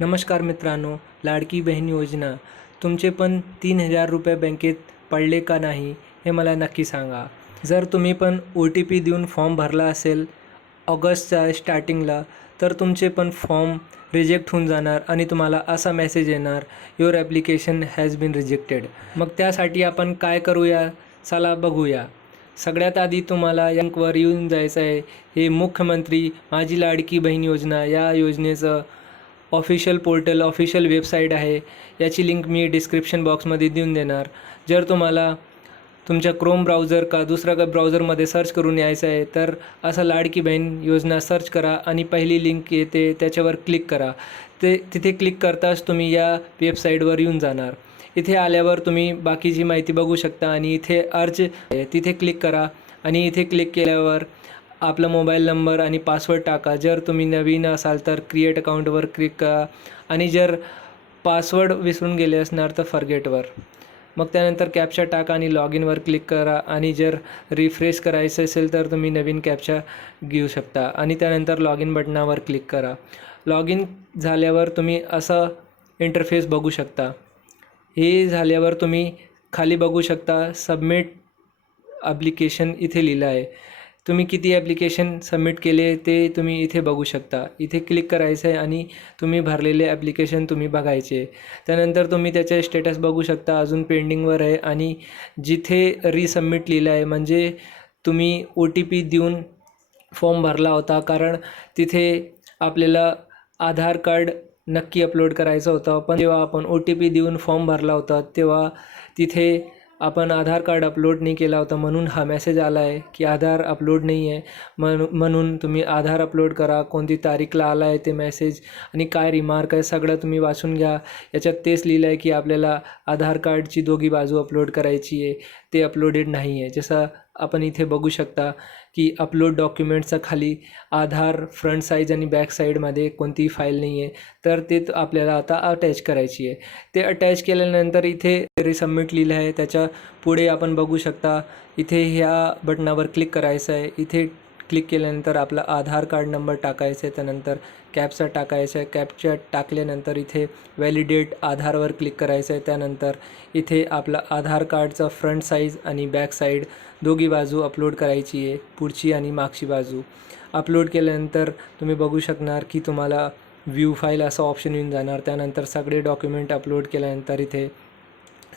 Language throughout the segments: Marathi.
नमस्कार मित्रांनो, लाडकी बहीण योजना तुमचे पण 3,000 रुपये बँकेत पडले का नाही हे मला नक्की सांगा. जर तुम्ही पण OTP देऊन फॉर्म भरला असेल ऑगस्टच्या स्टार्टिंगला, तर तुमचे पण फॉर्म रिजेक्ट होऊन जाणार आणि तुम्हाला असा मेसेज येणार, your application has been rejected. मग त्यासाठी आपण काय करूया, चला बघूया. सगळ्यात आधी तुम्हाला या लिंकवर येऊन जायचं आहे. हे मुख्यमंत्री माझी लाडकी बहीण योजना या योजनेचं ऑफिशियल पोर्टल, ऑफिशियल वेबसाईट आहे. याची लिंक मी डिस्क्रिप्शन बॉक्समध्ये देऊन देणार. जर तुम्हाला तुमच्या क्रोम ब्राउझर का दुसऱ्या ब्राउझरमध्ये सर्च करून यायचं आहे, तर असं लाडकी बहीण योजना सर्च करा आणि पहिली लिंक येते त्याच्यावर क्लिक करा. तिथे क्लिक करताच तुम्ही या वेबसाईटवर येऊन जाणार. इथे आल्यावर तुम्ही बाकीची माहिती बघू शकता आणि इथे अर्ज तिथे क्लिक करा आणि इथे क्लिक केल्यावर आपला मोबाईल नंबर आणि पासवर्ड टाका. जर तुम्ही नवीन असाल तर क्रिएट अकाउंटवर क्लिक करा आणि जर पासवर्ड विसरून गेले असणार तर फॉरगेटवर. मग त्यानंतर कॅप्चा टाका आणि लॉग इनवर क्लिक करा आणि जर रिफ्रेश करायचं असेल तर तुम्ही नवीन कॅप्चा घेऊ शकता आणि त्यानंतर लॉग इन बटनावर क्लिक करा. लॉग इन झाल्यावर तुम्ही असं इंटरफेस बघू शकता. हे झाल्यावर तुम्ही खाली बघू शकता सबमिट ॲप्लिकेशन इथे लिहिलं आहे. तुम्ही किती ॲप्लिकेशन सबमिट केले ते तुम्ही इथे बघू शकता. इथे क्लिक करायचं आहे आणि तुम्ही भरलेले ॲप्लिकेशन तुम्ही बघायचे. त्यानंतर तुम्ही त्याचे स्टेटस बघू शकता, अजून पेंडिंगवर आहे आणि जिथे रिसबमिट लिहिलं आहे म्हणजे तुम्ही OTP देऊन फॉर्म भरला होता, कारण तिथे आपल्याला आधार कार्ड नक्की अपलोड करायचं होतं. पण जेव्हा आपण OTP देऊन फॉर्म भरला होता तेव्हा तिथे आपण आधार कार्ड अपलोड नाही केला होता, म्हणून हा मेसेज आला आहे की आधार अपलोड नाही आहे. म्हणून तुम्ही आधार अपलोड करा. कोणती तारीखला आला आहे ते मेसेज आणि काय रिमार्क आहे सगळं तुम्ही वाचून घ्या. याच्यात तेच लिहिलं आहे की आपल्याला आधार कार्डची दोघी बाजू अपलोड करायची आहे, ते अपलोडेड नाही आहे. जसं आपण इथे बघू शकता की अपलोड डॉक्युमेंटचा खाली आधार फ्रंट साईज आणि बॅक साईडमध्ये कोणतीही फाईल नाही आहे, तर ते आपल्याला आता अटॅच करायची आहे. ते अटॅच केल्यानंतर इथे रिसबमिट लिहिलं आहे. त्याच्या पुढे आपण बघू शकता इथे ह्या बटनावर क्लिक करायचं आहे. इथे क्लिक केल्यानंतर आपला आधार कार्ड नंबर टाकायचा आहे. त्यानंतर कॅप्चा टाकायचा आहे. कॅप्चा टाकल्यानंतर इथे व्हॅलिडेट आधारवर क्लिक करायचं आहे. त्यानंतर इथे आपला आधार कार्डचा फ्रंट साईज आणि बॅक साईड दोघी बाजू अपलोड करायची आहे, पुढची आणि मागची बाजू. अपलोड केल्यानंतर तुम्ही बघू शकणार की तुम्हाला व्ह्यू फाईल असं ऑप्शन येऊन जाणार. त्यानंतर सगळे डॉक्युमेंट अपलोड केल्यानंतर इथे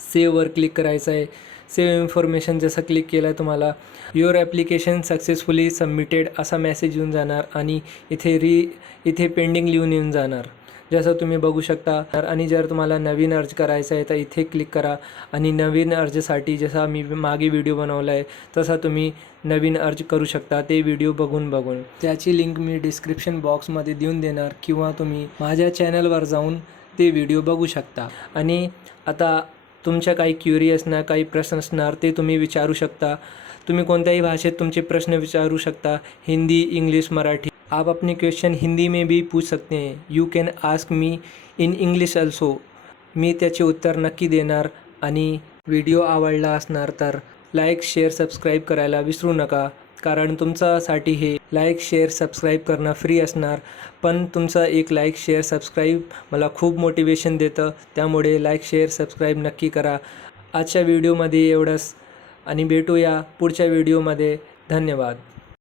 सेव्हवर क्लिक करायचं आहे. सेव्ह इन्फॉर्मेशन जसं क्लिक केलं तुम्हाला युअर ॲप्लिकेशन सक्सेसफुली सबमिटेड असा मेसेज येऊन जाणार आणि इथे पेंडिंग लिहून येऊन जाणार, जसं तुम्ही बघू शकता. आणि जर तुम्हाला नवीन अर्ज करायचा आहे तर इथे क्लिक करा आणि नवीन अर्जसाठी जसा मी मागे व्हिडिओ बनवला आहे तसा तुम्ही नवीन अर्ज करू शकता, ते व्हिडिओ बघून. त्याची लिंक मी डिस्क्रिप्शन बॉक्समध्ये देऊन देणार किंवा तुम्ही माझ्या चॅनलवर जाऊन ते व्हिडिओ बघू शकता. आणि आता तुमच्या काही क्युरी असणार, काही प्रश्न असणार ते तुम्ही विचारू शकता. तुम्ही कोणत्याही भाषेत तुमचे प्रश्न विचारू शकता, हिंदी, इंग्लिश, मराठी. आप अपने क्वेश्चन हिंदी में भी पूछ सकते हैं. You can ask me in English also. मी त्याचे उत्तर नक्की देणार. आणि व्हिडिओ आवडला असणार तर लाईक, शेअर, सबस्क्राईब करायला विसरू नका, कारण तुमच्यासाठी हे लाईक, शेअर, सबस्क्राईब करणं फ्री असणार. पण तुमचा एक लाईक, शेअर, सबस्क्राईब मला खूप मोटिवेशन देतं. त्यामुळे लाईक, शेअर, सबस्क्राईब नक्की करा. आजच्या व्हिडिओमध्ये एवढंच आणि भेटूया पुढच्या व्हिडिओमध्ये. धन्यवाद.